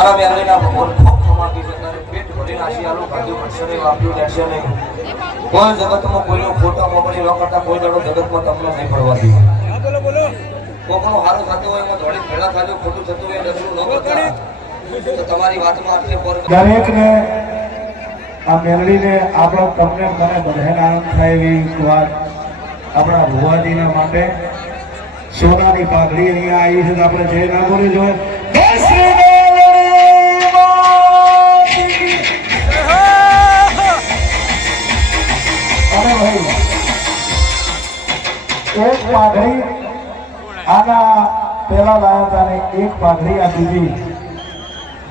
મારા બેનના ભગવાન ખૂબ ખમાકી છે તારે પેટ ભરીને આશી આલો ભાગ્ય વર્ષને વાપ્યું લેશે નહીં કોઈ જગતમાં કોઈનો ખોટો મોકલી ન કરતા કોઈ દડો જગતમાં તમને નહીં પડવા દે બોલો બોલો કોકનો હારો થતો હોય એમાં ધોળી ભેળા થાજો ખોટું થતું હોય ડગલું ન કરતા તો તમારી વાતમાં આટલે પર દરેકને આ મેલડીને આપણો તમને મને બધાને આનંદ થાય એવી વાત આપણા ભુવાજીના માટે સોનાની પાઘડી અહીંયા આવી છે તો આપણે જય ના બોલી જોઈએ અને ભાઈ એક પાઘડી આના પેલા લાયા હતા ને એક પાઘડી આ દીધી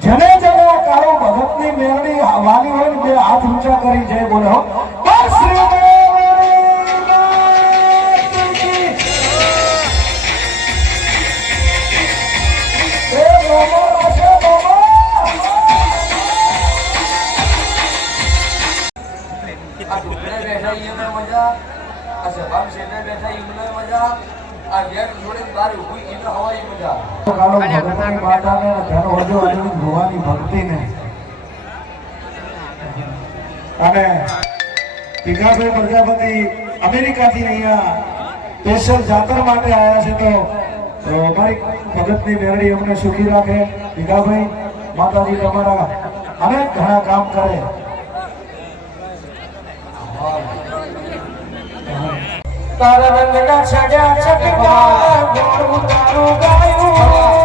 જને જને કાળો ભગતની મેળડી વાની હોય ને બે હાથ ઊંચા કરી જય બોલો અને ભીખાભાઈ પ્રજાપતિ અમેરિકાથી અહીંયા સ્પેશિયલ જાતર માટે આવ્યા છે તો અમારી ભગતની મેળડી અમને સુખી રાખે ભીખાભાઈ માતાજી તમારા અનેક ઘણા કામ કરે તારા રંગના છડ્યા છટકા ગોળ તારું ગાયું